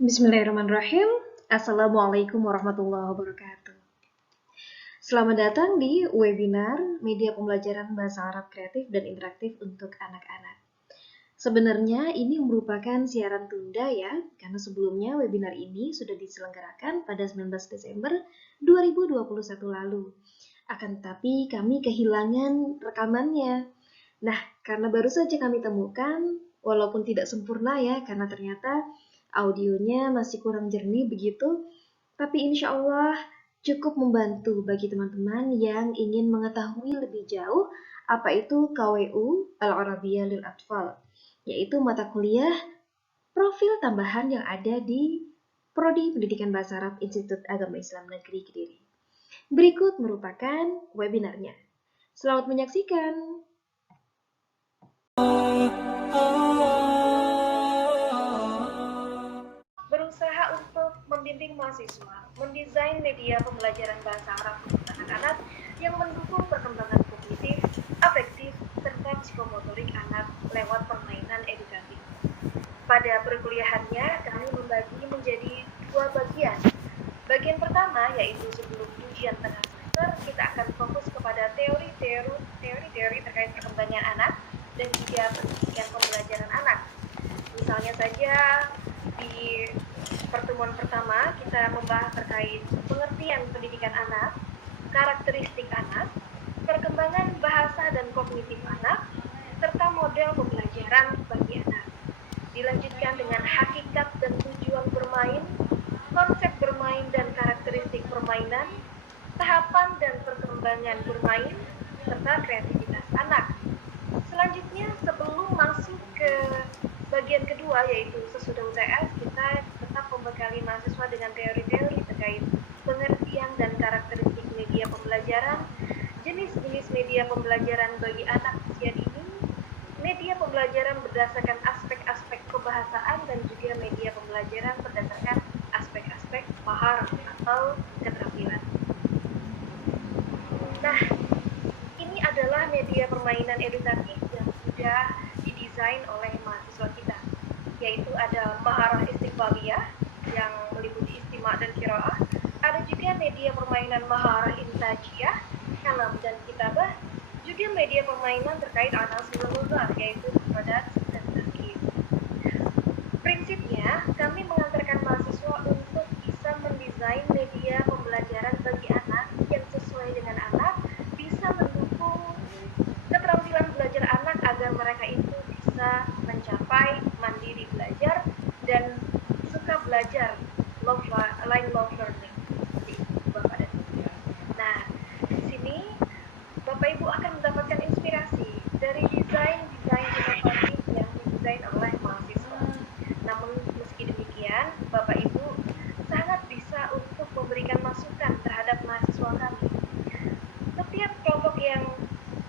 Bismillahirrahmanirrahim. Assalamualaikum warahmatullahi wabarakatuh. Selamat datang di webinar Media Pembelajaran Bahasa Arab Kreatif dan Interaktif untuk Anak-anak. Sebenarnya ini merupakan siaran tunda ya, karena sebelumnya webinar ini sudah diselenggarakan pada 19 Desember 2021 lalu. Akan tetapi kami kehilangan rekamannya. Nah, karena baru saja kami temukan, walaupun tidak sempurna ya, karena ternyata audionya masih kurang jernih begitu, tapi insya Allah cukup membantu bagi teman-teman yang ingin mengetahui lebih jauh apa itu KWU Al-Arabiyah lil Atfal, yaitu mata kuliah profil tambahan yang ada di Prodi Pendidikan Bahasa Arab Institut Agama Islam Negeri Kediri. Berikut merupakan webinarnya. Selamat menyaksikan. Berusaha untuk membimbing mahasiswa mendesain media pembelajaran bahasa Arab untuk anak-anak yang mendukung perkembangan kognitif, afektif, serta psikomotorik anak lewat permainan edukatif. Pada perkuliahannya, kami membagi menjadi dua bagian. Bagian pertama yaitu sebelum ujian tengah semester, kita akan fokus kepada teori-teori terkait perkembangan anak dan juga pendidikan pembelajaran anak. Misalnya saja di pertemuan pertama kita membahas terkait pengertian pendidikan anak, karakteristik anak, perkembangan bahasa dan kognitif anak, serta model pembelajaran bagi anak. Dilanjutkan dengan hakikat dan tujuan bermain, konsep bermain dan karakteristik permainan, tahapan dan perkembangan bermain, serta kreativitas anak. Selanjutnya, sebelum masuk ke bagian kedua yaitu sesudah UTS, kita tetap membekali mahasiswa dengan teori-teori terkait pengertian dan karakteristik media pembelajaran, jenis-jenis media pembelajaran bagi anak usia dini, media pembelajaran berdasarkan aspek-aspek kebahasaan, dan juga media pembelajaran berdasarkan aspek-aspek maharah atau keterampilan. Nah, ini adalah media permainan edukatif yang sudah didesain oleh mahasiswa kita, yaitu ada maharah istiqbaliyah yang meliputi istima' dan qiraah, ada juga media permainan maharah intajiyah, kalam dan kitabah, juga media permainan terkait anasir lughah yaitu mufradat dan tarkib. Prinsipnya, kami mengantarkan mahasiswa untuk bisa mendesain media pembelajaran bagi anak yang sesuai dengan anak, bisa mendukung keterampilan belajar anak agar mereka itu bisa mencapai mandiri belajar dan suka belajar, lifelong learning. Bapak dan Ibu. Nah, di sini Bapak Ibu akan mendapatkan inspirasi dari desain inovatif yang didesain oleh mahasiswa. Namun meski demikian, Bapak Ibu sangat bisa untuk memberikan masukan terhadap mahasiswa kami. Setiap kelompok yang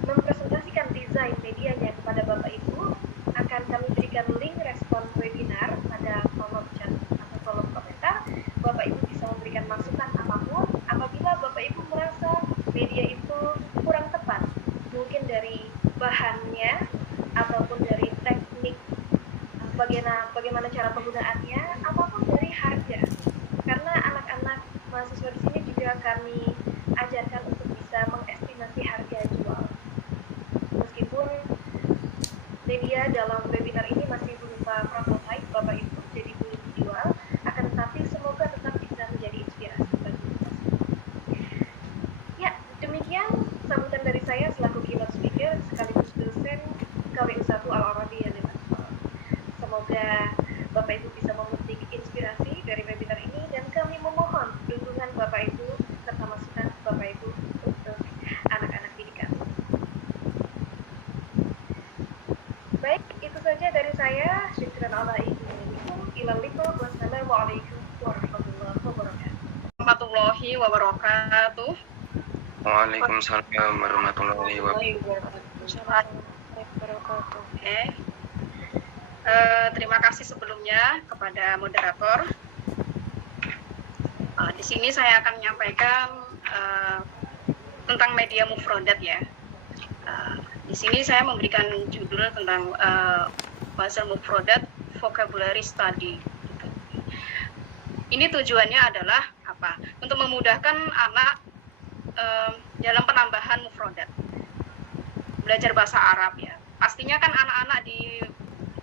mempresentasikan desain medianya kepada Bapak Ibu, akan kami berikan link respon webinar pada kolom chat atau kolom komentar. Bapak Ibu bisa memberikan masukan apapun apabila Bapak Ibu merasa media itu kurang tepat, mungkin dari bahannya ataupun dari teknik bagaimana cara penggunaannya ataupun dari harga. Karena anak-anak mahasiswa di sini juga kami ajarkan untuk bisa mengestimasi harga jual. Meskipun media dalam webinar ini masih berupa prototipe Bapak Ibu, jadi belum dijual, akan tetapi semoga tetap bisa menjadi inspirasi bagi kita semua. Ya, demikian sambutan dari saya selaku keynote speaker sekaligus dosen KWU 1 Al-Arabiyah lil Atfal. Semoga Bapak Ibu bisa memetik inspirasi dari webinar ini, dan kami memohon dukungan Bapak Ibu serta masukan Bapak Ibu untuk anak-anak didik kami. Baik, itu saja dari saya. Syukran ala ikhwanikum. Ilal liqa. Wassalamualaikum warahmatullahi wabarakatuh. Warahmatullahi wabarakatuh. Waalaikumsalam warahmatullahi wabarakatuh. Terima kasih sebelumnya kepada moderator. Di sini saya akan menyampaikan tentang media mufradat ya. Di sini saya memberikan judul tentang bahasa mufradat vocabulary study. Ini tujuannya adalah apa? Untuk memudahkan anak dalam penambahan mufrodat, belajar bahasa Arab ya. Pastinya kan anak-anak di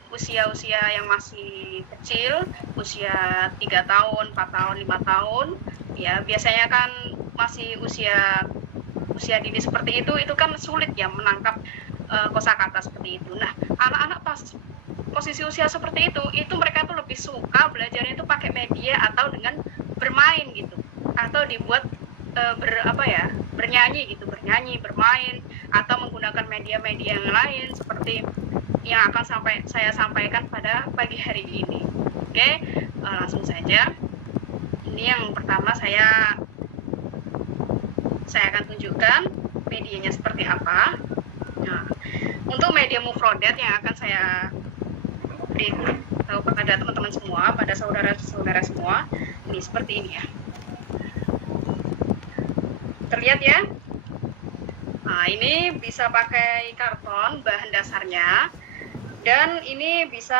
usia-usia yang masih kecil, usia 3 tahun, 4 tahun, 5 tahun, ya biasanya kan masih usia dini seperti itu kan sulit ya menangkap kosakata seperti itu. Nah, anak-anak pas posisi usia seperti itu mereka tuh lebih suka belajarnya itu pakai media atau dengan bermain gitu, atau dibuat bernyanyi gitu, bermain, atau menggunakan media-media yang lain seperti yang akan saya sampaikan pada pagi hari ini. Oke, langsung saja. Ini yang pertama saya akan tunjukkan medianya seperti apa. Nah, untuk media mufrodat yang akan saya beritahu kepada teman-teman semua, pada saudara-saudara semua, ini seperti ini ya. Terlihat ya? Nah, ini bisa pakai karton bahan dasarnya, dan ini bisa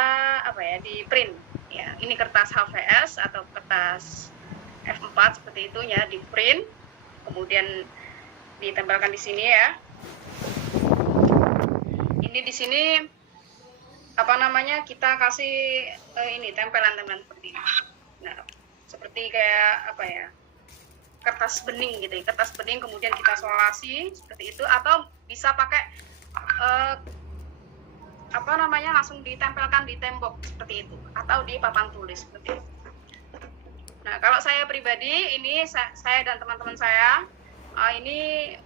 di print ya. Ini kertas HVS atau kertas F4 seperti itu ya, di print, kemudian ditempelkan di sini ya. Ini di sini kita kasih ini tempelan-tempelan seperti ini. Nah, seperti kayak kertas bening gitu ya, kertas bening, kemudian kita solasi seperti itu, atau bisa pakai langsung ditempelkan di tembok seperti itu, atau di papan tulis seperti itu. Nah, kalau saya pribadi, ini saya dan teman-teman saya ini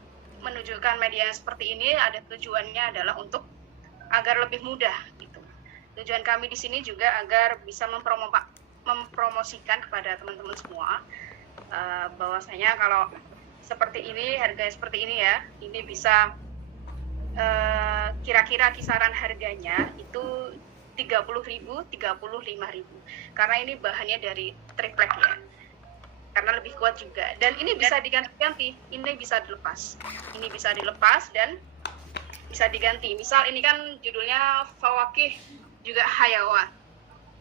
menunjukkan media seperti ini, ada tujuannya adalah untuk agar lebih mudah gitu. Tujuan kami di sini juga agar bisa mempromosikan kepada teman-teman semua bahwasanya kalau seperti ini, harga seperti ini ya, ini bisa kira-kira kisaran harganya itu 30.000, 35.000, karena ini bahannya dari triplek ya, karena lebih kuat juga, dan ini bisa diganti-ganti, ini bisa dilepas, dan bisa diganti. Misal ini kan judulnya fawakih, juga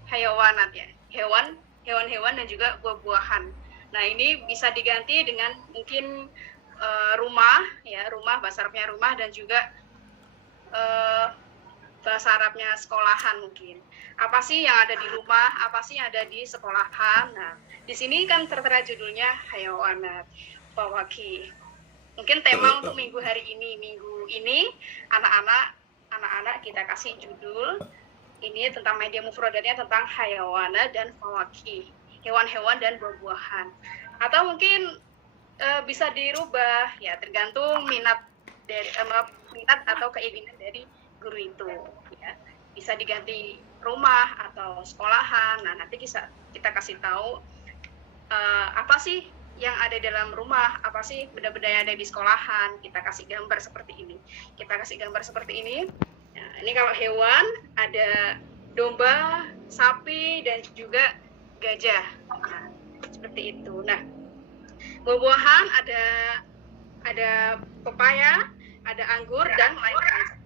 hayawanat ya, hewan-hewan dan juga buah-buahan. Nah, ini bisa diganti dengan mungkin rumah, bahasa Arabnya rumah, dan juga bahasa Arabnya sekolahan mungkin. Apa sih yang ada di rumah, apa sih yang ada di sekolahan. Nah, di sini kan tertera judulnya hayawanat, fawakih. Mungkin tema untuk minggu ini anak-anak kita kasih judul ini tentang media mufrodatnya tentang hayawanat dan fawakih, hewan-hewan dan buah-buahan. Atau mungkin bisa dirubah ya, tergantung minat atau keinginan dari guru itu ya. Bisa diganti rumah atau sekolahan. Nah, nanti kita kasih tahu apa sih yang ada dalam rumah, apa sih benda-benda yang ada di sekolahan. Kita kasih gambar seperti ini. Nah, ini kalau hewan ada domba, sapi, dan juga gajah. Nah, seperti itu. Nah, buah-buahan ada pepaya, ada anggur, dan lain-lain.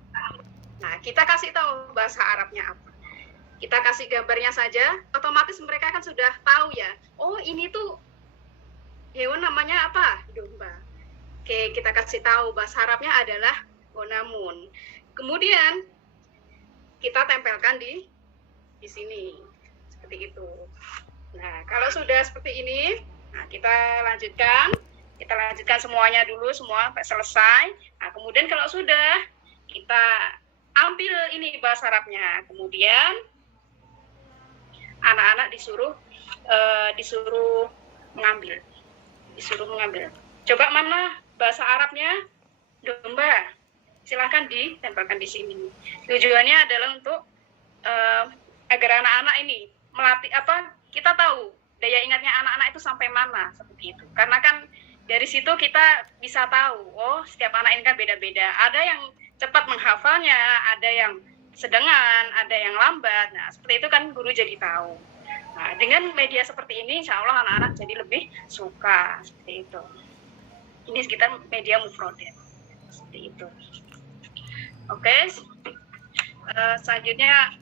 Nah, kita kasih tahu bahasa Arabnya apa. Kita kasih gambarnya saja, otomatis mereka kan sudah tahu ya. Oh, ini tuh hewan namanya apa? Domba. Oke, kita kasih tahu bahasa Arabnya adalah gonamun. Kemudian kita tempelkan di sini. Seperti itu. Nah, kalau sudah seperti ini, nah kita lanjutkan semuanya dulu, semua sampai selesai. Nah, kemudian kalau sudah, kita ambil ini bahasa Arabnya. Kemudian anak-anak disuruh mengambil. Coba mana bahasa Arabnya domba? Silahkan ditempelkan di sini. Tujuannya adalah untuk agar anak-anak ini melatih kita tahu daya ingatnya anak-anak itu sampai mana seperti itu. Karena kan dari situ kita bisa tahu, oh setiap anak ini kan beda-beda. Ada yang cepat menghafalnya, ada yang sedengan, ada yang lambat. Nah, seperti itu kan guru jadi tahu. Nah, dengan media seperti ini, insya Allah anak-anak jadi lebih suka seperti itu. Ini sekitar media mufrodat seperti itu. Oke, selanjutnya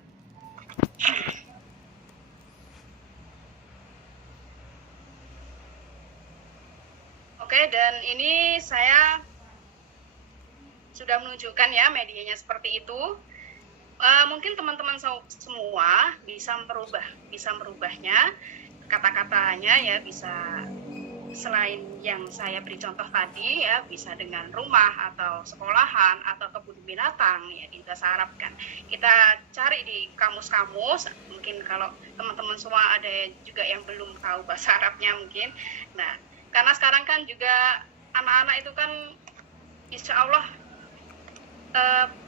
dan ini saya sudah menunjukkan ya medianya seperti itu. Mungkin teman-teman semua bisa merubahnya, kata-katanya ya, bisa selain yang saya beri contoh tadi ya, bisa dengan rumah atau sekolahan atau kebun binatang ya di bahasa Arab kan. Kita cari di kamus-kamus, mungkin kalau teman-teman semua ada juga yang belum tahu bahasa Arabnya mungkin. Nah, karena sekarang kan juga anak-anak itu kan insya Allah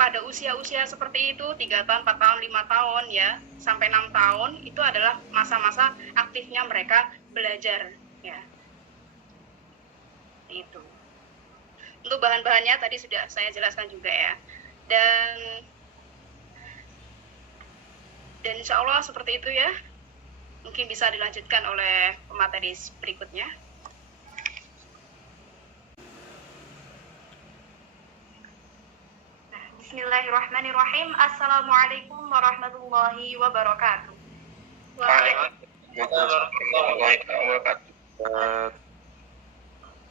pada usia-usia seperti itu 3 tahun, 4 tahun, 5 tahun ya, sampai 6 tahun itu adalah masa-masa aktifnya mereka belajar ya. Itu. Untuk bahan-bahannya tadi sudah saya jelaskan juga ya. Dan insya Allah seperti itu ya. Mungkin bisa dilanjutkan oleh pemateri berikutnya. Bismillahirrahmanirrahim. Assalamualaikum warahmatullahi wabarakatuh. Waalaikumsalam warahmatullahi wabarakatuh.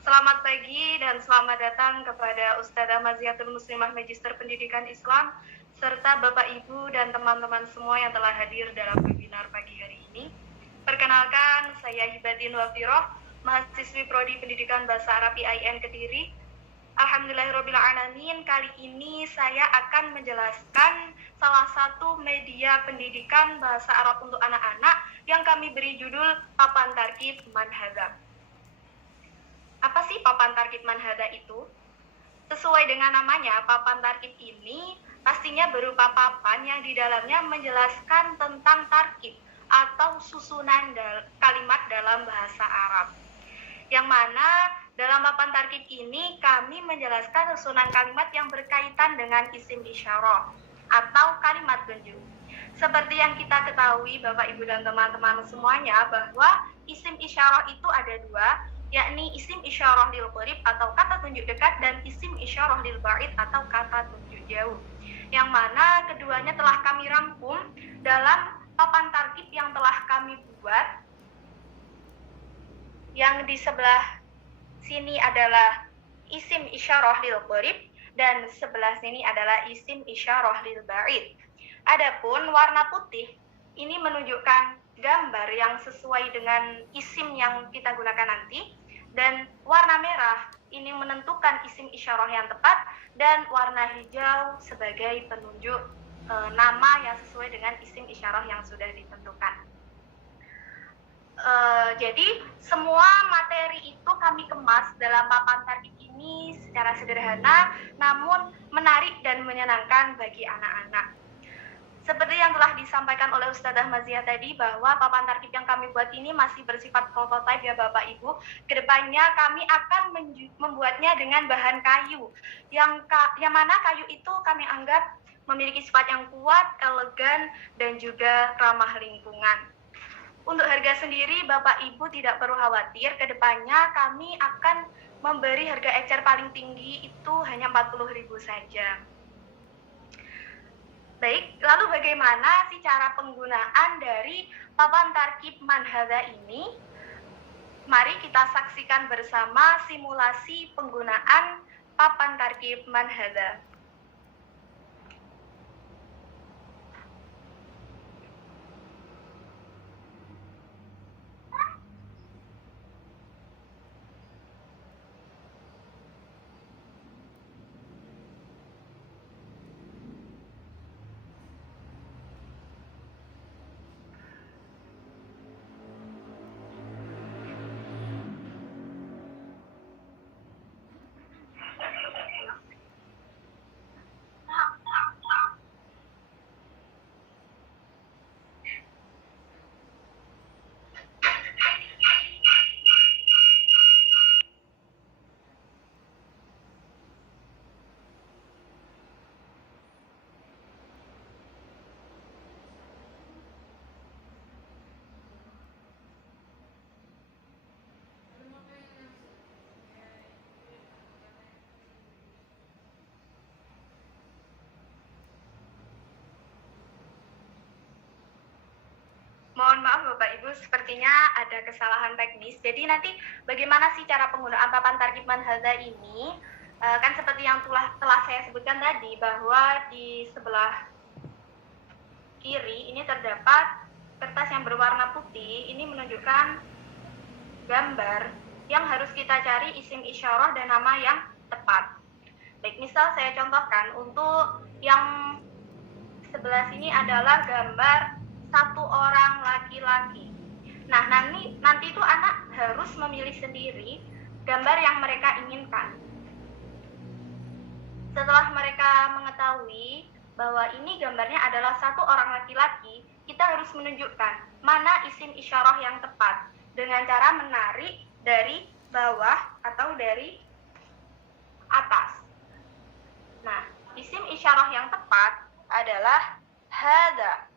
Selamat pagi dan selamat datang kepada Ustadzah Maziatul Muslimah Magister Pendidikan Islam serta Bapak Ibu dan teman-teman semua yang telah hadir dalam webinar pagi hari ini. Perkenalkan, saya Hibatin Wafiroh, mahasiswi Prodi Pendidikan Bahasa Arab IAIN Kediri. Alhamdulillahirrahmanirrahim, kali ini saya akan menjelaskan salah satu media pendidikan bahasa Arab untuk anak-anak yang kami beri judul Papan Tarkib Manhada. Apa sih papan tarkib manhada itu? Sesuai dengan namanya, papan tarkib ini pastinya berupa papan yang di dalamnya menjelaskan tentang tarkib atau susunan kalimat dalam bahasa Arab. Yang mana dalam papan tarkib ini kami menjelaskan susunan kalimat yang berkaitan dengan isim isyarah atau kalimat tunjuk. Seperti yang kita ketahui Bapak Ibu dan teman-teman semuanya bahwa isim isyarah itu ada dua, yakni isim isyarah lil qarib atau kata tunjuk dekat dan isim isyarah lil ba'id atau kata tunjuk jauh. Yang mana keduanya telah kami rangkum dalam papan tarkib yang telah kami buat. Yang di sebelah sini adalah isim isyarah lil qarib dan sebelah sini adalah isim isyarah lil ba'id. Adapun warna putih ini menunjukkan gambar yang sesuai dengan isim yang kita gunakan nanti, dan warna merah ini menentukan isim isyarah yang tepat, dan warna hijau sebagai penunjuk nama yang sesuai dengan isim isyarah yang sudah ditentukan. Jadi semua materi itu kami kemas dalam papan tarkib ini secara sederhana namun menarik dan menyenangkan bagi anak-anak. Seperti yang telah disampaikan oleh Ustadzah Mazia tadi bahwa papan tarkib yang kami buat ini masih bersifat prototipe ya Bapak Ibu. Kedepannya kami akan membuatnya dengan bahan kayu, yang mana kayu itu kami anggap memiliki sifat yang kuat, elegan, dan juga ramah lingkungan. Untuk harga sendiri Bapak Ibu tidak perlu khawatir, kedepannya kami akan memberi harga ecer paling tinggi itu hanya 40.000 saja. Baik, lalu bagaimana sih cara penggunaan dari papan tarkib manhada ini? Mari kita saksikan bersama simulasi penggunaan papan tarkib manhada. sepertinya ada kesalahan teknis. Jadi nanti bagaimana sih cara penggunaan papan tarkib man hadza ini? Kan seperti yang telah saya sebutkan tadi, bahwa di sebelah kiri ini terdapat kertas yang berwarna putih. Ini menunjukkan gambar yang harus kita cari isim isyarah dan nama yang tepat. Baik, misal saya contohkan untuk yang sebelah sini adalah gambar satu orang laki-laki. Nah, nanti itu anak harus memilih sendiri gambar yang mereka inginkan. Setelah mereka mengetahui bahwa ini gambarnya adalah satu orang laki-laki, kita harus menunjukkan mana isim isyarah yang tepat dengan cara menarik dari bawah atau dari atas. Nah, isim isyarah yang tepat adalah hadza.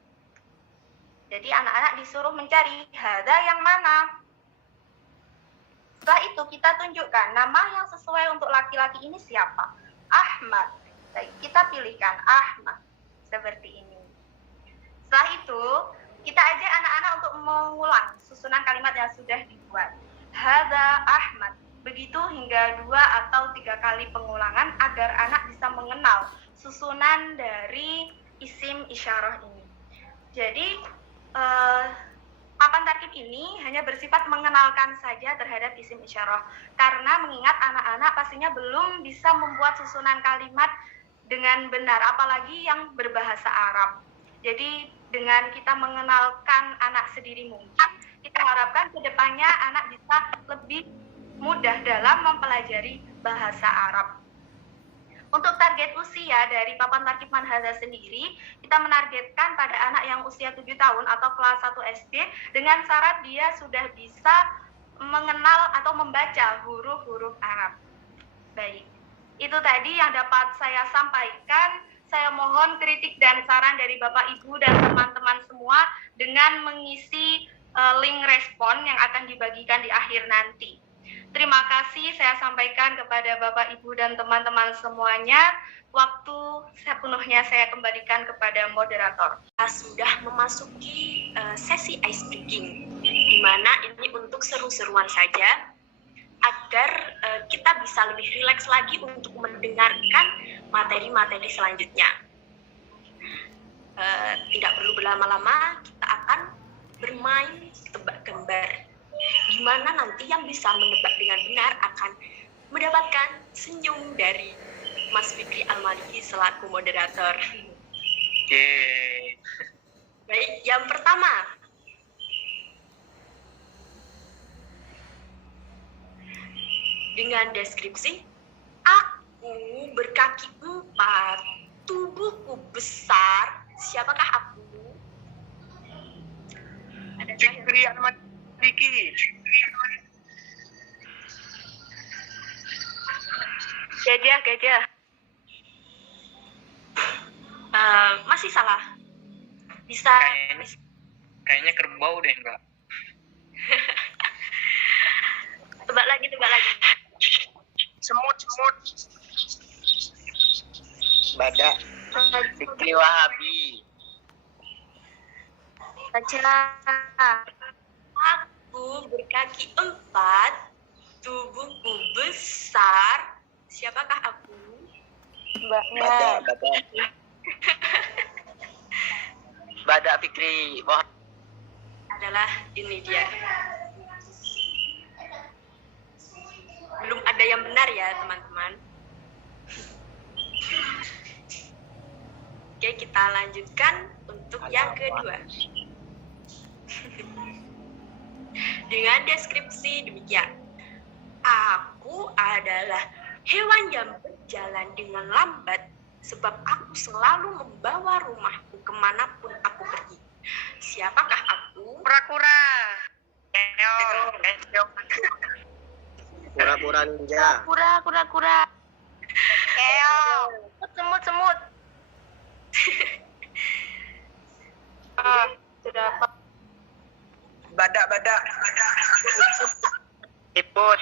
Jadi anak-anak disuruh mencari hadza yang mana. Setelah itu kita tunjukkan nama yang sesuai untuk laki-laki ini siapa. Ahmad. Baik, kita pilihkan Ahmad seperti ini. Setelah itu kita ajak anak-anak untuk mengulang susunan kalimat yang sudah dibuat. Hadza Ahmad. Begitu hingga 2 atau 3 kali pengulangan agar anak bisa mengenal susunan dari isim isyarah ini. Jadi papan tarkib ini hanya bersifat mengenalkan saja terhadap isim isyarah, karena mengingat anak-anak pastinya belum bisa membuat susunan kalimat dengan benar, apalagi yang berbahasa Arab. Jadi dengan kita mengenalkan anak sedini mungkin, kita harapkan kedepannya anak bisa lebih mudah dalam mempelajari bahasa Arab. Untuk target usia dari papan tarkib man hadza sendiri, kita menargetkan pada anak yang usia 7 tahun atau kelas 1 SD dengan syarat dia sudah bisa mengenal atau membaca huruf-huruf Arab. Baik, itu tadi yang dapat saya sampaikan. Saya mohon kritik dan saran dari Bapak Ibu dan teman-teman semua dengan mengisi link respon yang akan dibagikan di akhir nanti. Terima kasih saya sampaikan kepada Bapak, Ibu, dan teman-teman semuanya. Waktu sepenuhnya saya kembalikan kepada moderator. Sudah memasuki sesi ice breaking, di mana ini untuk seru-seruan saja, agar kita bisa lebih rileks lagi untuk mendengarkan materi-materi selanjutnya. Tidak perlu berlama-lama, kita akan bermain tebak gambar, di mana nanti yang bisa menebak dengan benar akan mendapatkan senyum dari Mas Fikri Al-Maliki selaku moderator. Baik, yang pertama. Dengan deskripsi, aku berkaki 4, tubuhku besar. Siapakah aku? Ada Fikri Al-Maliki. Gajah. Masih salah. Bisa. Kayaknya kerbau deh, Kak. Tebak lagi. Semut. Badak. Fikri Wahabi. Aku berkaki 4, tubuhku besar. Siapakah aku? Mbaknya. Badak Fikri Wahabi. Adalah ini dia. Belum ada yang benar ya, teman-teman. Oke, kita lanjutkan untuk yang kedua. Dengan deskripsi demikian. Aku adalah hewan yang berjalan dengan lambat, sebab aku selalu membawa rumahku kemanapun aku pergi. Siapakah aku? Kura-kura. Kura-kura ninja. Kura. Keong. Semut. Sudah. Badak. Siput.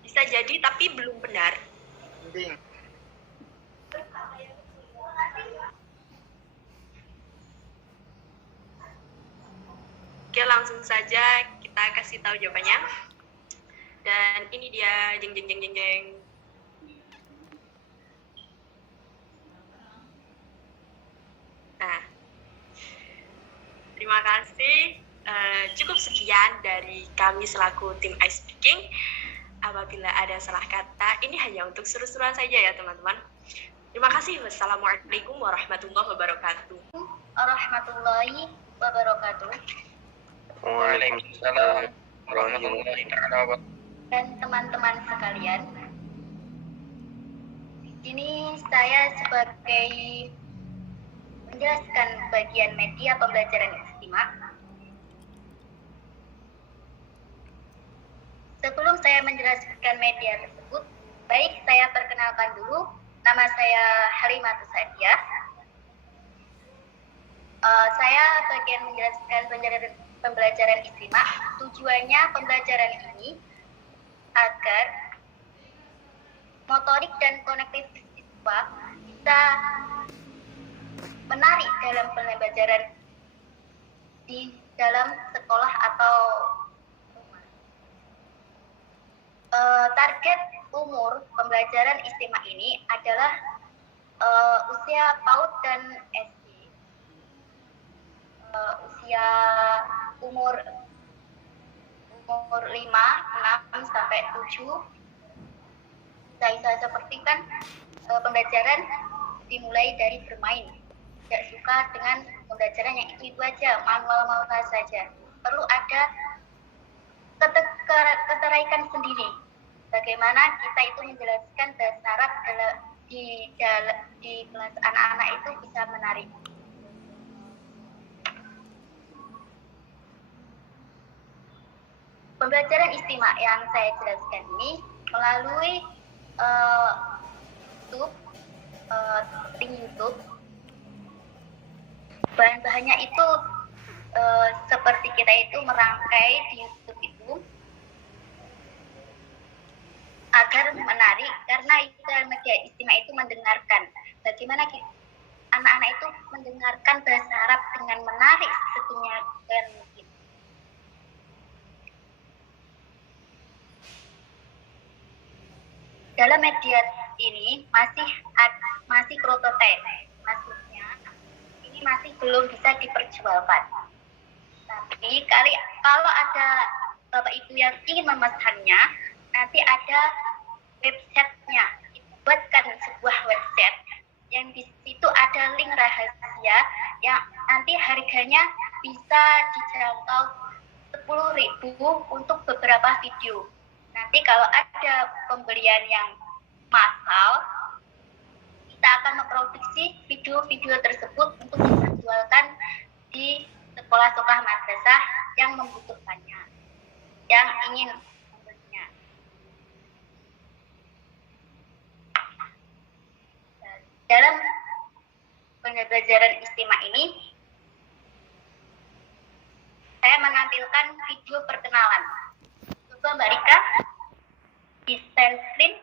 Bisa jadi tapi belum benar. Kambing. Oke, langsung saja kita kasih tahu jawabannya. Dan ini dia, jeng jeng jeng jeng jeng. Nah, terima kasih. Cukup sekian dari kami selaku tim Ice Speaking. Apabila ada salah kata, ini hanya untuk seru-seruan saja ya teman-teman. Terima kasih. Wassalamualaikum warahmatullahi wabarakatuh. Warahmatullahi wabarakatuh. Waalaikumsalam warahmatullahi wabarakatuh. Dan teman-teman sekalian, di sini saya sebagai menjelaskan bagian media pembelajaran istimewa. Sebelum saya menjelaskan media tersebut, baik saya perkenalkan dulu. Nama saya Halimatus Sadiah. Saya bagian menjelaskan pembelajaran istimewa. Tujuannya pembelajaran ini agar motorik dan konektif siswa bisa menarik dalam pembelajaran di dalam sekolah atau rumah. Target umur pembelajaran istimewa ini adalah usia PAUD dan SD. Usia umur 5, 6 sampai 7. Saya seperti kan pembelajaran dimulai dari bermain. Tidak suka dengan pembelajaran yang itu aja, manual saja. Perlu ada ketertarikan sendiri. Bagaimana kita itu menjelaskan bahasa Arab di kelas anak-anak itu bisa menarik. Pembelajaran istimewa yang saya jelaskan ini melalui YouTube. Bahan-bahannya itu seperti kita itu merangkai di YouTube itu agar menarik, karena media istimewa itu mendengarkan. Bagaimana anak-anak itu mendengarkan bahasa Arab dengan menarik sedemikian mungkin. Dalam media ini masih prototipe, maksudnya ini masih belum bisa diperjualkan. Tapi kalau ada Bapak Ibu yang ingin memesannya, nanti ada websitenya. Buatkan sebuah website yang di situ ada link rahasia yang nanti harganya bisa dijangkau 10.000 untuk beberapa video. Nanti kalau ada pembelian yang massal, kita akan memproduksi video-video tersebut untuk diperjualkan di sekolah-sekolah madrasah yang membutuhkannya, yang ingin membelinya. Dalam pembelajaran istimewa ini, saya menampilkan video perkenalan. Coba Mbak Rika, di share screen.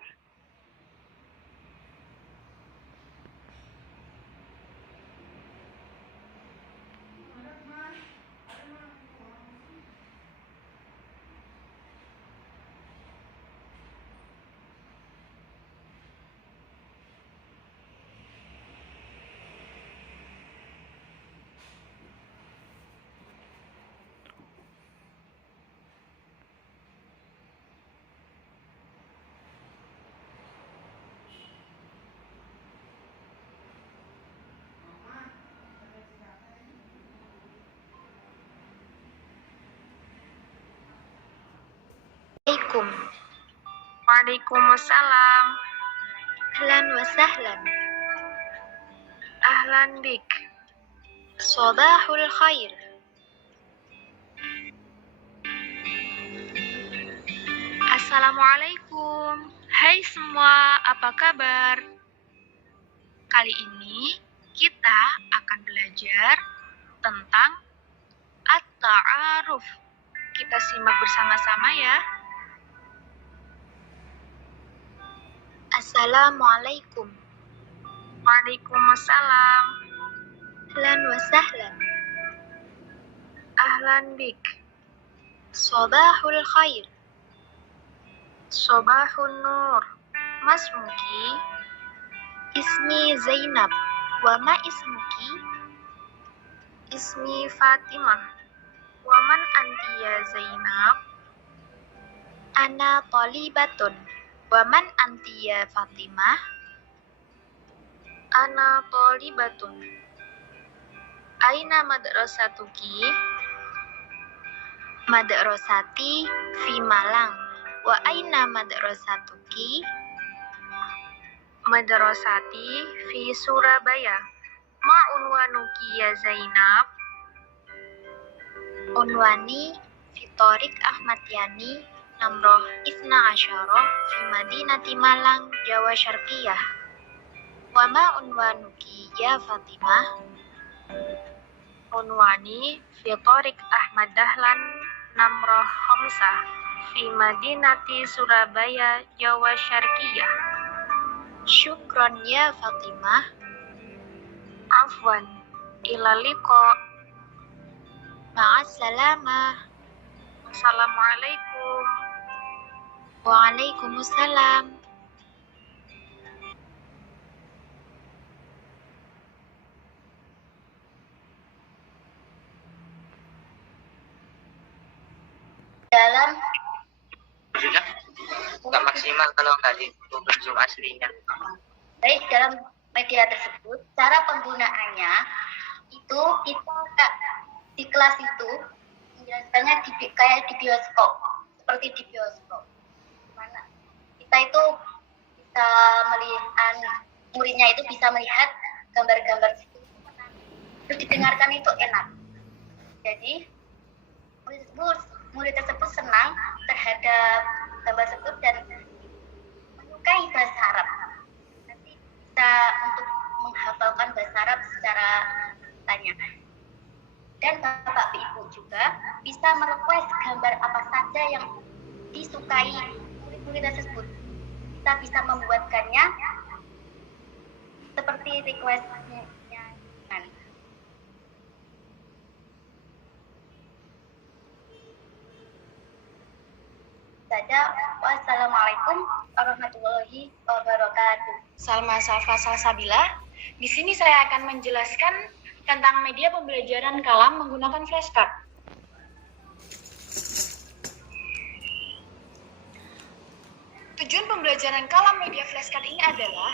Waalaikumsalam. Ahlan wa sahlan. Ahlan bik. Sabahul khair. Assalamualaikum. Hai semua, apa kabar? Kali ini kita akan belajar tentang at-ta'aruf. Kita simak bersama-sama ya. Assalamualaikum. Waalaikumsalam. Ahlan wa sahlan. ahlan bik. Sobahul khair. Sobahun nur. Masmuki? Ismi Zainab. Wa ma ismuki? Ismi Fatimah. Wa man anti ya Zainab? Ana talibatun. Wa man anti ya Fatimah? Ana talibatun. Aina madrasatuki? Madrasati fi Malang. Wa aina madrasatuki? Madrasati fi Surabaya. Ma unwanuki ya Zainab? Unwani fi Tariq Ahmad Yani Namroh Isna Asyara fi Madinati Malang, Jawa Syarqiyah. Wa ma unwanuki ya Fatimah? Unwani fi Tariq Ahmad Dahlan Namroh Khamsah fi Madinati Surabaya, Jawa Syarqiyah. Syukron ya Fatimah. Afwan. Ila liqa. Ma'assalamah. Assalamualaikum. Waalaikumsalam. Dalam Sudah nggak maksimal kalau nggak di Google Zoom aslinya. baik dalam media tersebut, cara penggunaannya itu kita di kelas itu menjelaskannya kayak di bioskop, seperti di bioskop. Mana kita itu bisa melihat, muridnya itu bisa melihat gambar-gambar situ, terus didengarkan itu enak. Jadi murid tersebut senang terhadap gambar tersebut dan menyukai bahasa Arab. Nanti bisa untuk menghafalkan bahasa Arab secara tanya. Dan Bapak Ibu juga bisa merequest gambar apa saja yang disukai murid-murid tersebut. Kita bisa membuatkannya seperti requestnya. Saja. Wassalamualaikum warahmatullahi wabarakatuh. Salma Salfa Salsabila. Di sini saya akan menjelaskan tentang media pembelajaran kalam menggunakan flashcard. Tujuan pembelajaran kalam media flashcard ini adalah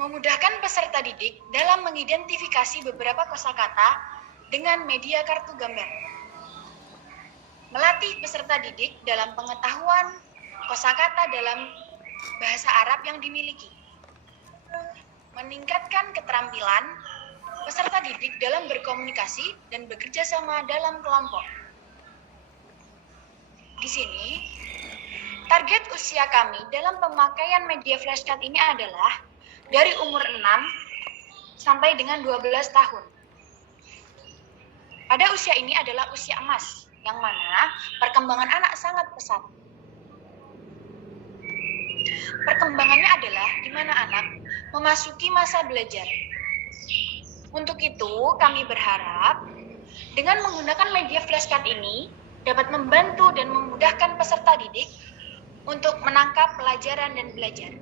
memudahkan peserta didik dalam mengidentifikasi beberapa kosakata dengan media kartu gambar. Melatih peserta didik dalam pengetahuan kosakata dalam bahasa Arab yang dimiliki. Meningkatkan keterampilan peserta didik dalam berkomunikasi dan bekerja sama dalam kelompok. Di sini, target usia kami dalam pemakaian media flashcard ini adalah dari umur 6 sampai dengan 12 tahun. Pada usia ini adalah usia emas, yang mana perkembangan anak sangat pesat. Perkembangannya adalah di mana anak memasuki masa belajar. Untuk itu, kami berharap dengan menggunakan media flashcard ini dapat membantu dan memudahkan peserta didik untuk menangkap pelajaran dan belajar.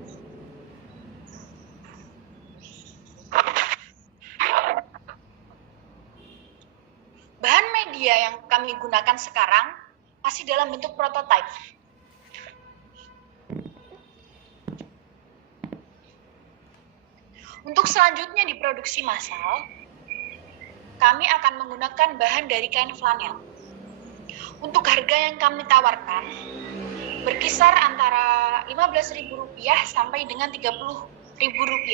Bahan media yang kami gunakan sekarang masih dalam bentuk prototipe. Untuk selanjutnya diproduksi massal, kami akan menggunakan bahan dari kain flanel. Untuk harga yang kami tawarkan berkisar antara Rp15.000 sampai dengan Rp30.000.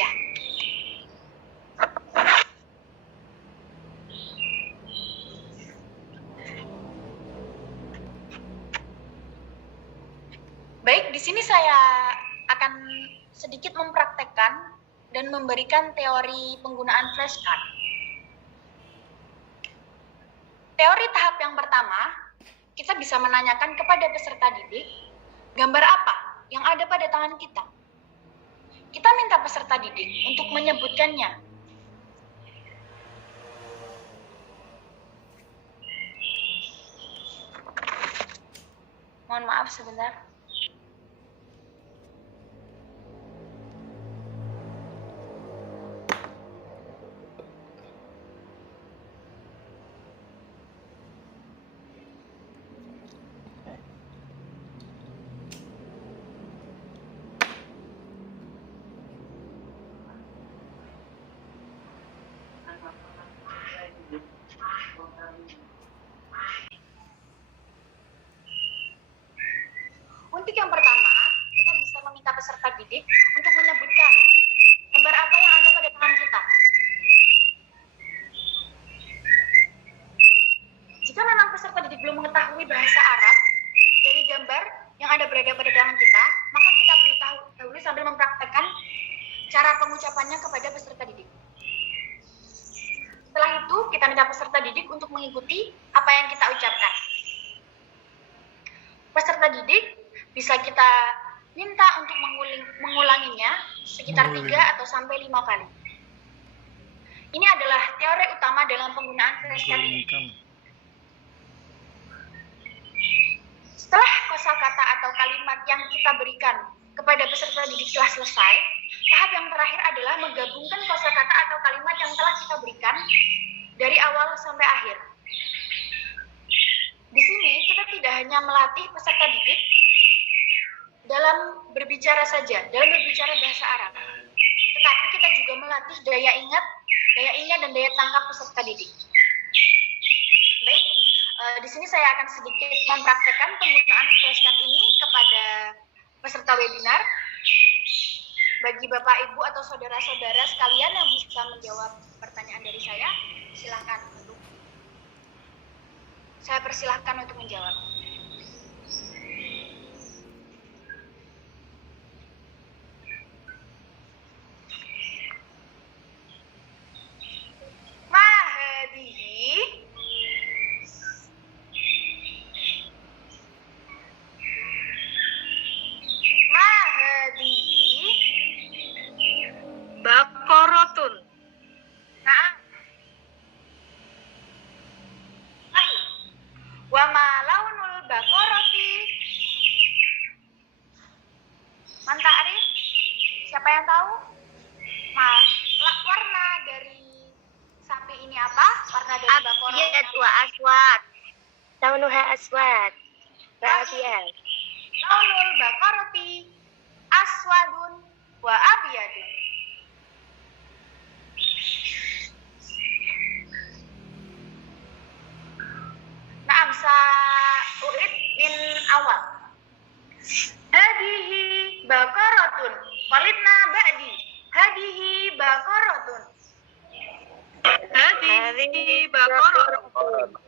Baik, di sini saya akan sedikit mempraktekkan dan memberikan teori penggunaan flashcard. Teori tahap yang pertama, kita bisa menanyakan kepada peserta didik, gambar apa yang ada pada tangan kita. Kita minta peserta didik untuk menyebutkannya. Mohon maaf sebentar. Untuk yang pertama, kita bisa meminta peserta didik untuk menyebutkan gambar apa yang ada pada tangan kita. Jika memang peserta didik belum mengetahui bahasa Arab dari gambar yang berada pada tangan kita, maka kita beritahu dahulu sambil mempraktekkan cara pengucapannya kepada peserta didik. Setelah itu, kita minta peserta didik untuk mengikuti apa yang kita ucapkan. Peserta didik bisa kita minta untuk mengulanginya sekitar 3 atau sampai 5 kali. Ini adalah teori utama dalam penggunaan flashcard ini. Setelah kosakata atau kalimat yang kita berikan kepada peserta didik telah selesai, tahap yang terakhir adalah menggabungkan kosakata atau kalimat yang telah kita berikan dari awal sampai akhir. Di sini kita tidak hanya melatih peserta didik dalam berbicara saja, dalam berbicara bahasa Arab, tetapi kita juga melatih daya ingat dan daya tangkap peserta didik. Baik, di sini saya akan sedikit mempraktekkan penggunaan flashcard ini kepada peserta webinar. Bagi Bapak, Ibu, atau saudara-saudara sekalian yang bisa menjawab pertanyaan dari saya, saya persilahkan untuk menjawab. Bakorotun. Nah, wa ma launul bakoroti. Man ta'rif? Siapa yang tahu? Warna dari sapi ini apa? Warna dari bakoroti. Abyad wa aswad. Launuha aswad. Wa abyad. Launul bakoroti aswadun wa abyadun. Naam, sa'u'id min awal. Hadihi baqaratun walidna ba'di. Hadihi baqaratun. Hadihi bakorotun.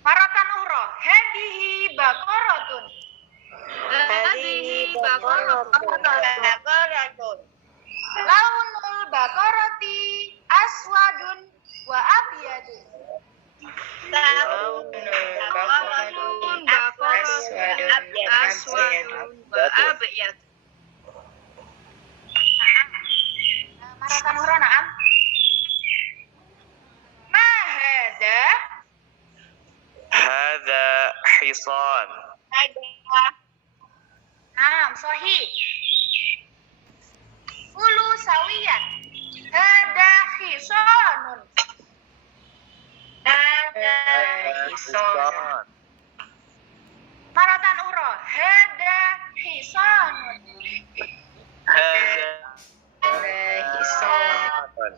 Maratan ukhra. Hadihi baqaratun. Hadihi bakorotun. Launul baqarati aswadun wa abyadun. Bakorotun, aswadun, wa abyad. Maratan ukhra, na'am. Ma hadza? هذا حصان. Naam, sahih. Ulu sawiyan. Hada khisanun. حصان. Maratan ukhra. Hada khisanun. هذا حصان.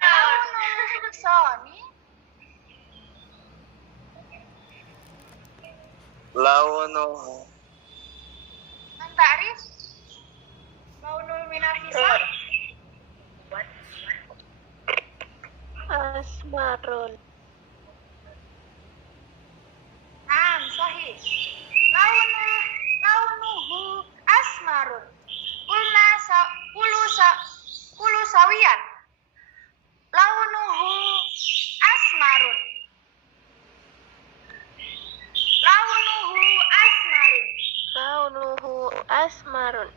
Launul khisani. لونه Man ta'rif? Launul minal hisan. Asmarun. Naam, sahih. Launuhu asmarun. Kulu sawiyan. Launuhu asmarun. Launuhu asmarun. Launuhu asmarun.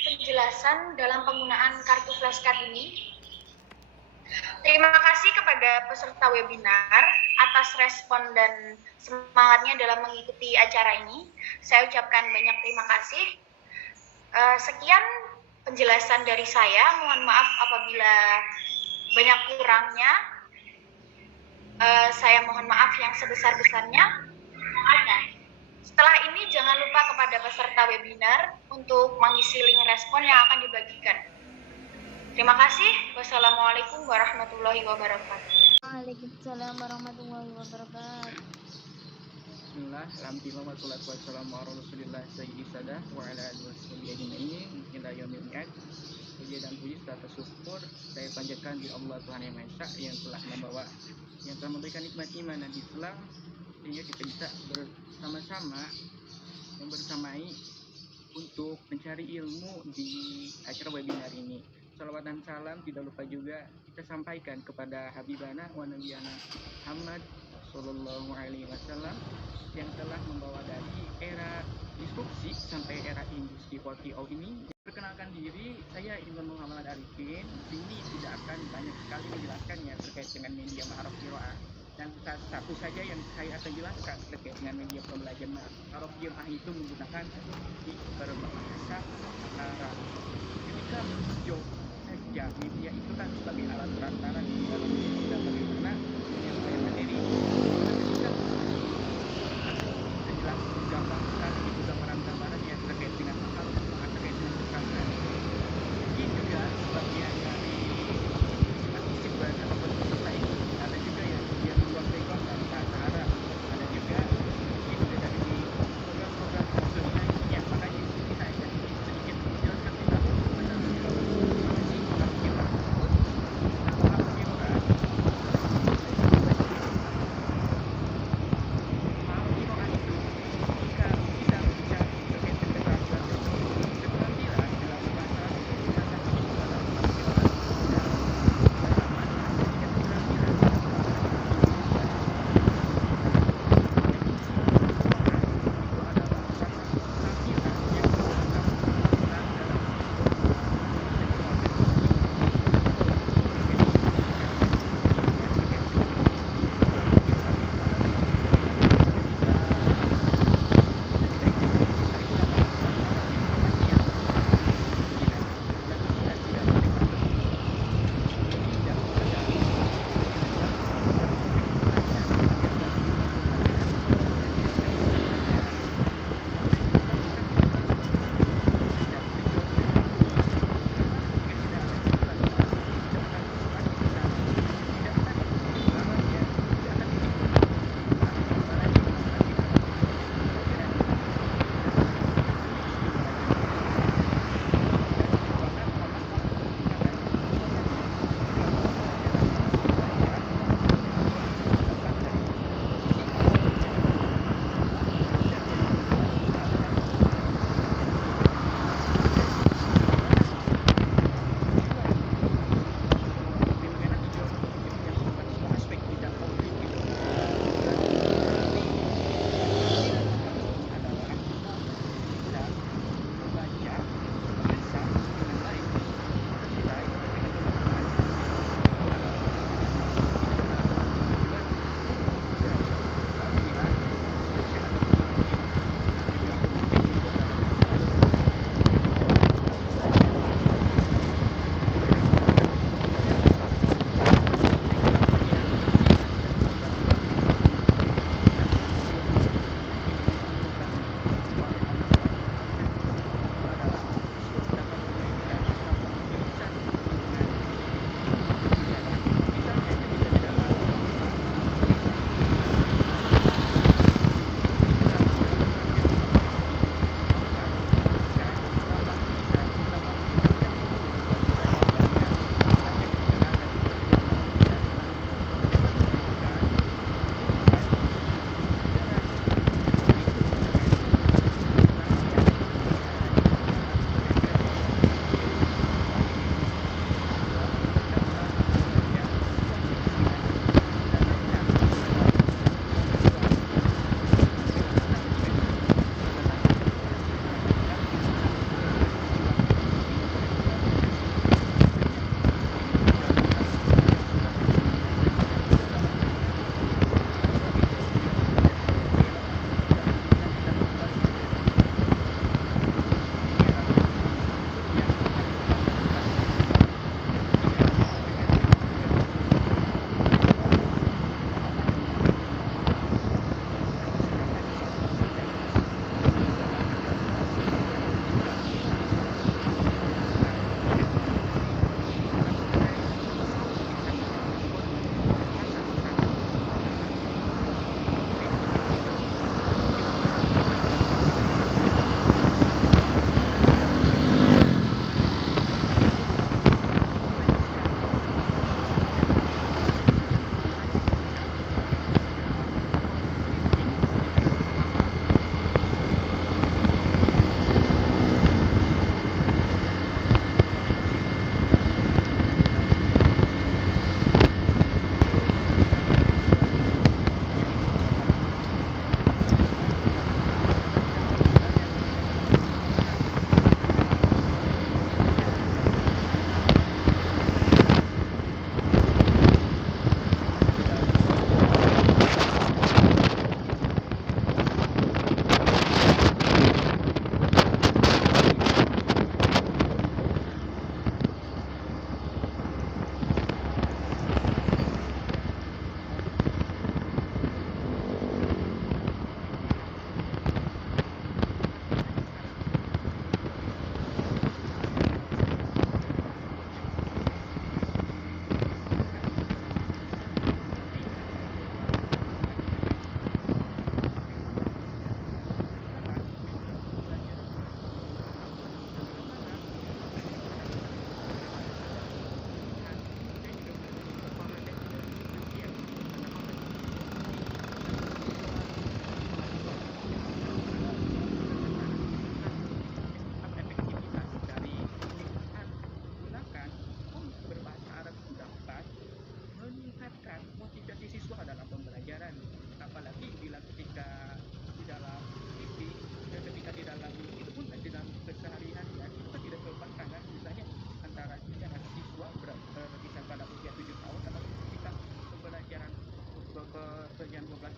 Penjelasan dalam penggunaan kartu flashcard ini. Terima kasih kepada peserta webinar atas respon dan semangatnya dalam mengikuti acara ini. Saya ucapkan banyak terima kasih. Sekian penjelasan dari saya. Mohon maaf apabila banyak kurangnya. Saya mohon maaf yang sebesar-besarnya. Setelah ini jangan lupa kepada peserta webinar untuk mengisi link respon yang akan dibagikan. Terima kasih. Wassalamualaikum warahmatullahi wabarakatuh. Waalaikumsalam warahmatullahi wabarakatuh. Bismillah, alhamdulillah, wassalatu wassalamu ala rasulillah sayyidi sadah wa ala alihi washabihi ajma'in ila yaumil mi'ad. Puji dan puji serta syukur saya panjatkan di Allah Tuhan Yang Maha Esa yang telah memberikan nikmat iman dan Islam sehingga kita bisa bersama-sama membersamai untuk mencari ilmu di acara webinar ini. Salawat dan salam tidak lupa juga kita sampaikan kepada Habibana wa Nabiyana Muhammad Sallallahu Alaihi Wasallam yang telah membawa dari era disrupsi sampai era industri 4.0 ini. Perkenalkan diri, saya Imam Muhammad Arifin. Ini tidak akan banyak sekali menjelaskannya terkait dengan media Ma'aruf Qiraah. Dan satu saja yang saya akan jelaskan terkait dengan media pembelajaran Ma'aruf Qiraah itu menggunakan di berbahasa Arab. Ketika muncul saja media itu kan sebagai alat perantara di dalam kita bagaimana menyampaikan materi. Jelas gampang sekali itu gambaran-gambaran yang terkait dengan hal terkait dengan kesehatan. Ini juga sebagian dari statistik bahasa ataupun peserta ini ada juga yang dia membuat background dari bahasa Arab, ada juga itu dari program-program studi lainnya. Makanya ini saya sedikit menjelaskan tentang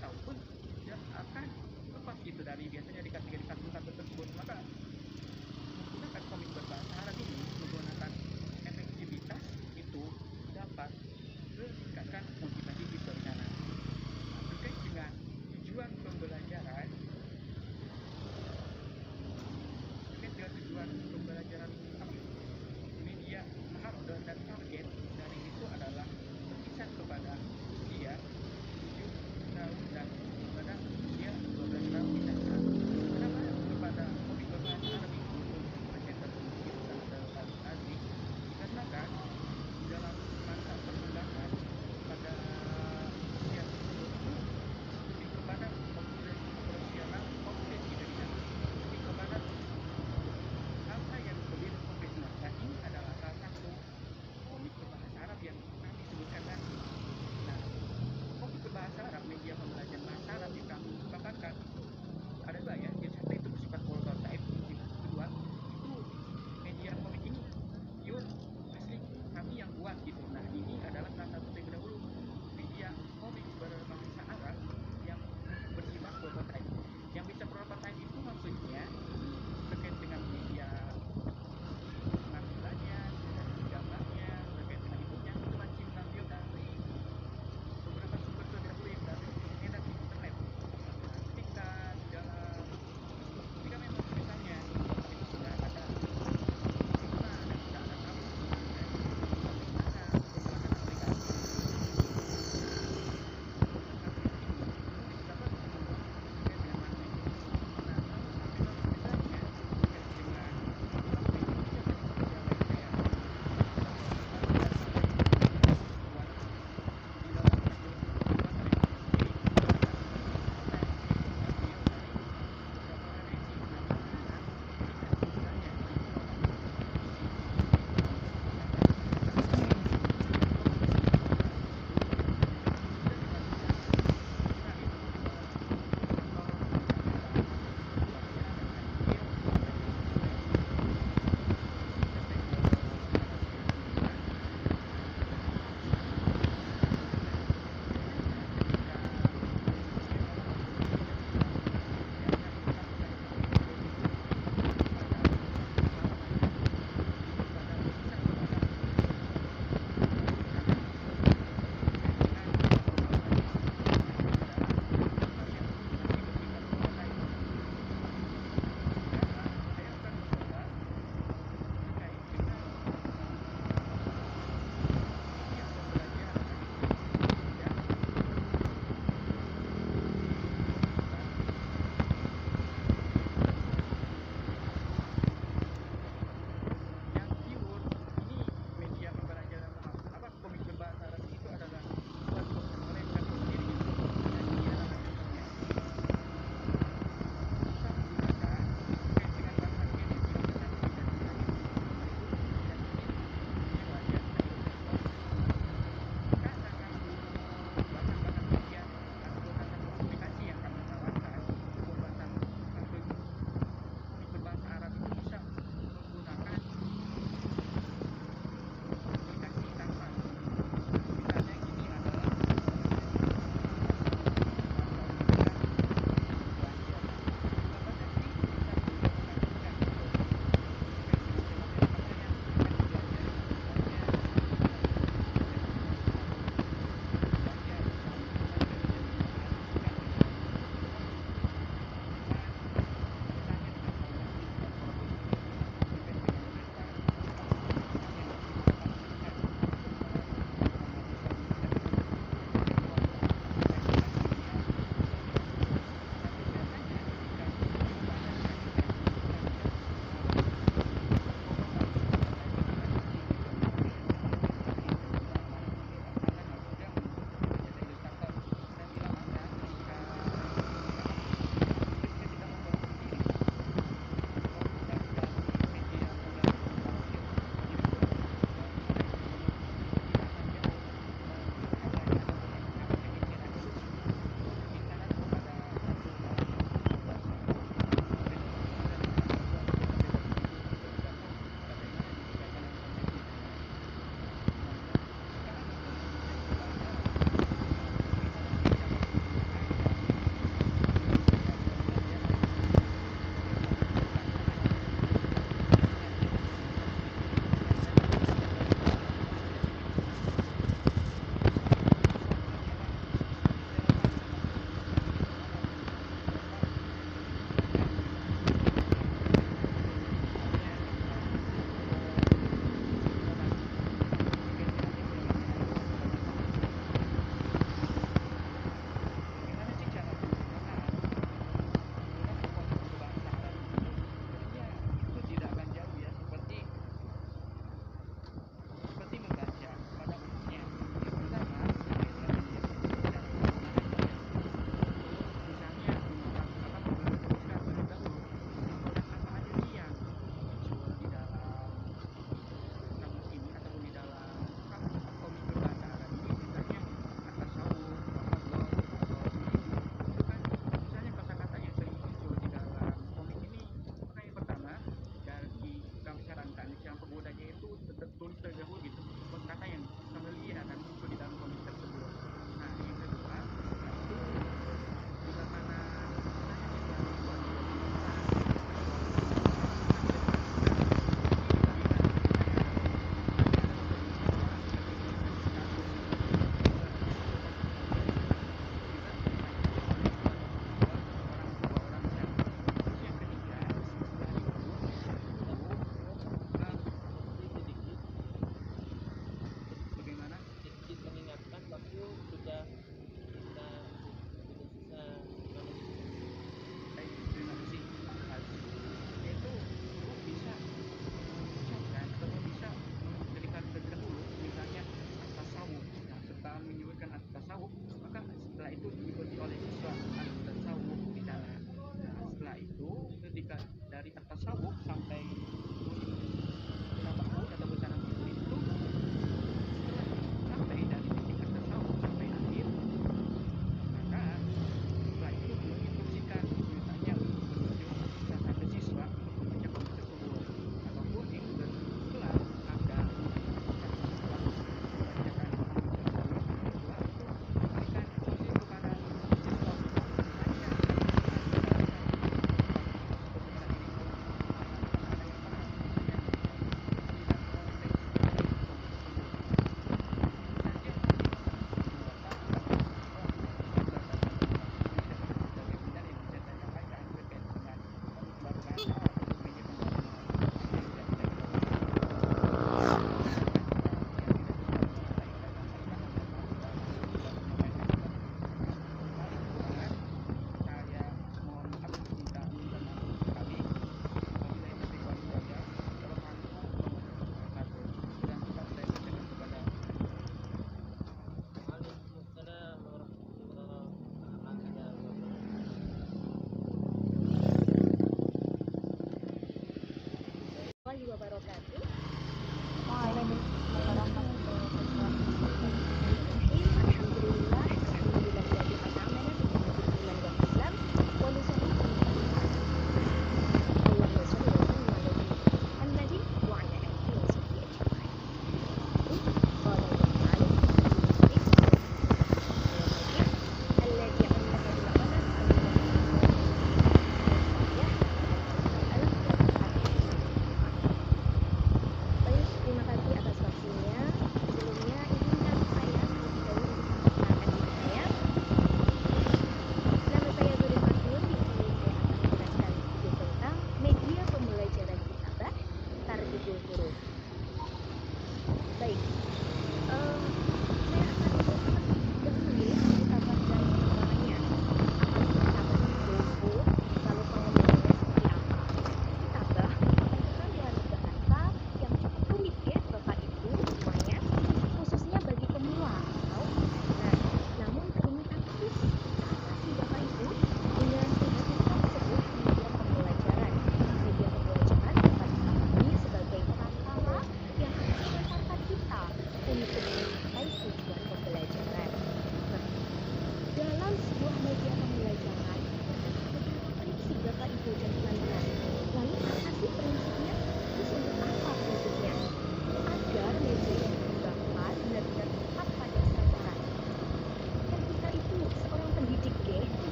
tahu pun tidak akan lepas gitu dari biasanya di kategori kata tersebut. Maka menggunakan komik berbahasa Arab ini menggunakan efektivitas itu dapat meningkatkan motivasi siswa di sana. Nah, terkait dengan tujuan pembelajaran apa? Ini dia mahar dan target dari itu adalah berkisar kepada usia 7 tahun dan kepada usia 12 tahun di sana. Kenapa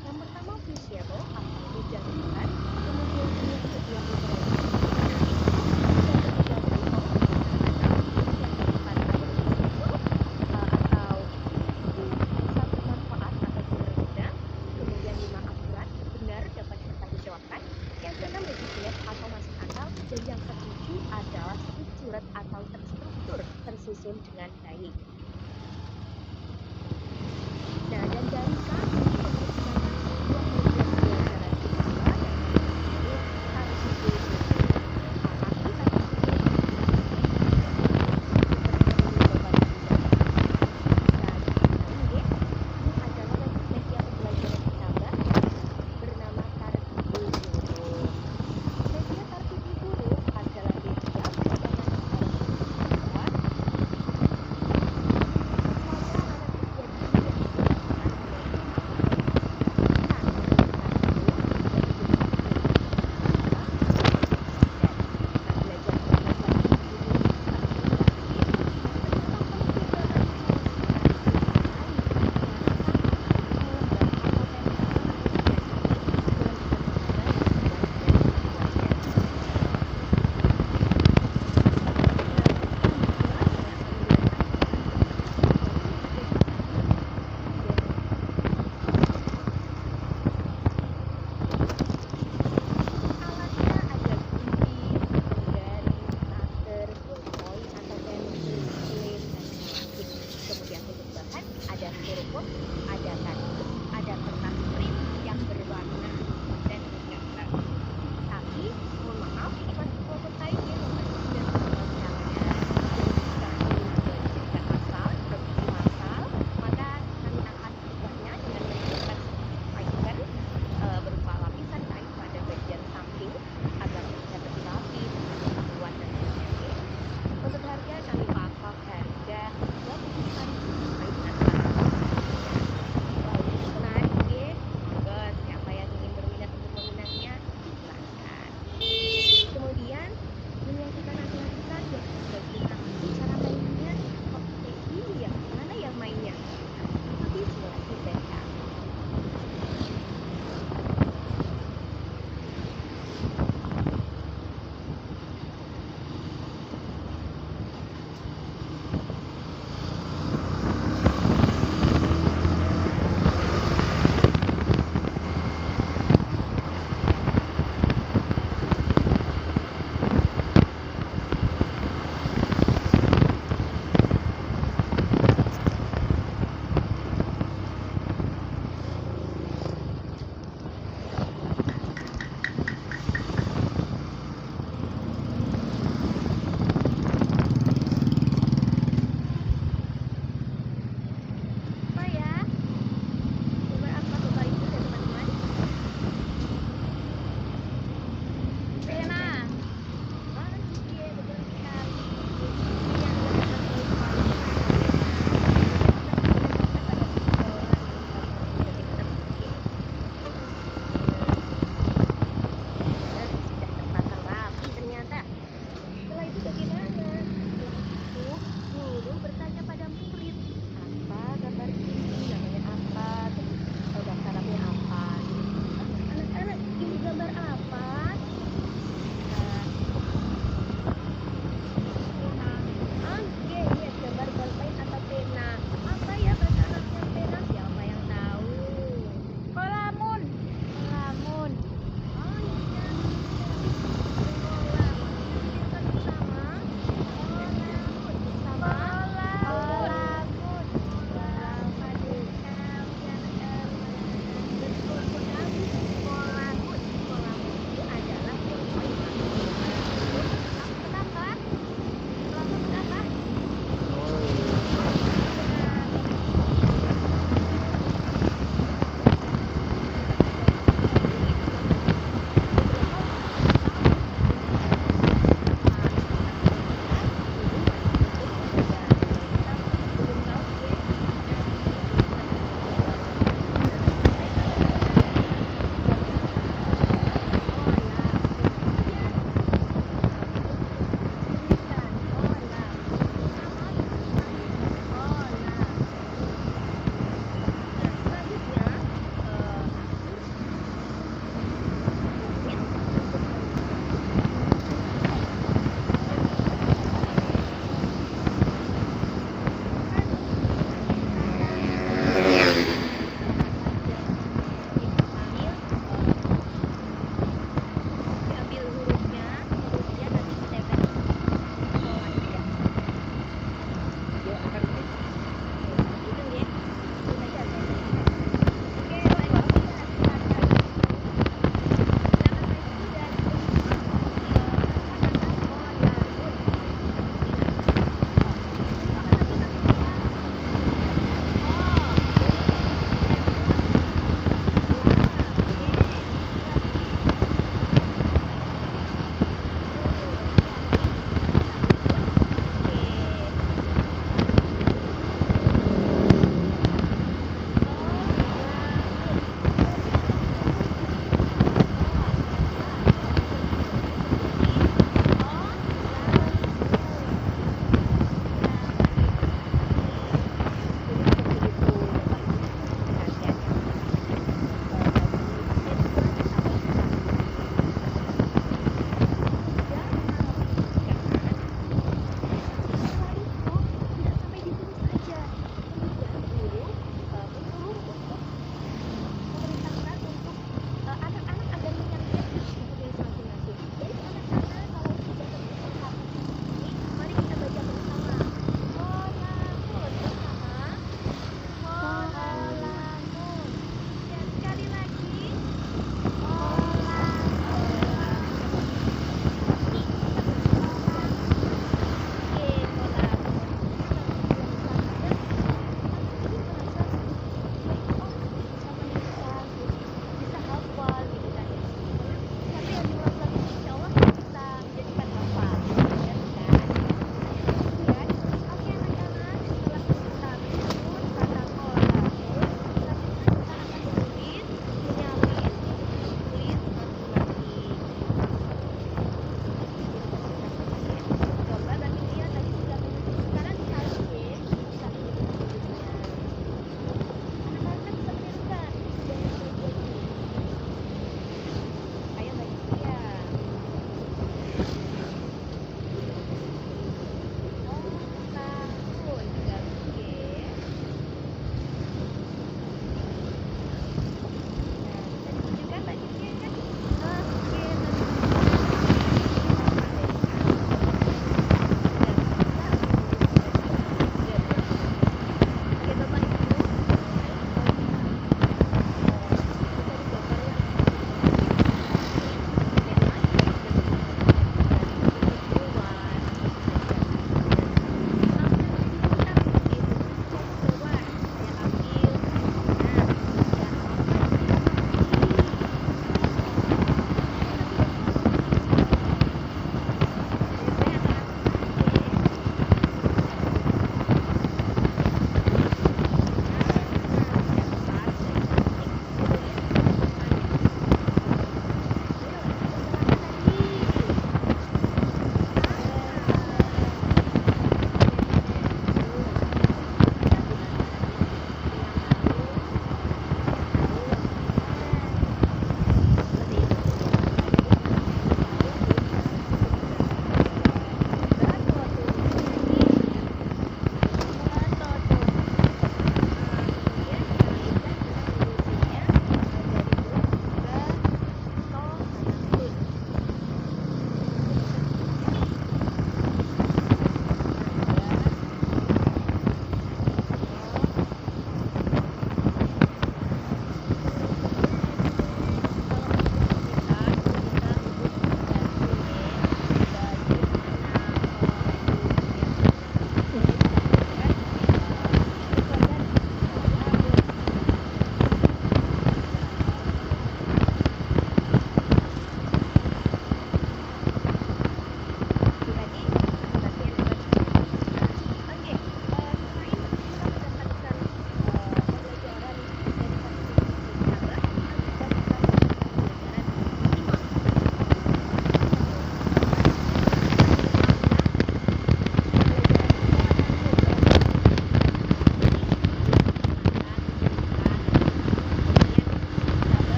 Yang pertama feasible atau memungkinkan, kemudian yang kedua literally, yang ketiga vital atau yang keempat useful atau satu manfaat atau berguna, kemudian 5 akurat, benar dapat dipertanggungjawabkan, yang keenam legitimate atau masuk akal, dan yang ketujuh adalah structured atau terstruktur, tersusun dengan baik. Nah, dan dari kami pemeriksaan yang membuat pelajaran kedua yang harus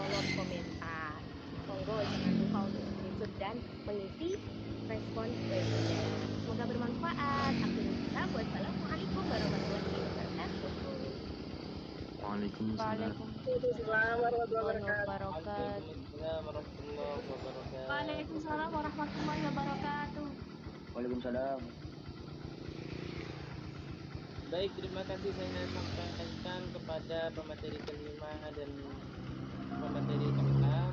kolom komentar. Monggo jangan lupa untuk screenshot dan mengisi respon webinar. Semoga bermanfaat. Wassalamualaikum warahmatullahi wabarakatuh. Waalaikumsalam. Waalaikumsalam warahmatullahi wabarakatuh. Waalaikumsalam. Baik, terima kasih saya sampaikan kepada pemateri kelima dan pemateri keenam,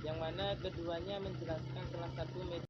yang mana keduanya menjelaskan salah satu metode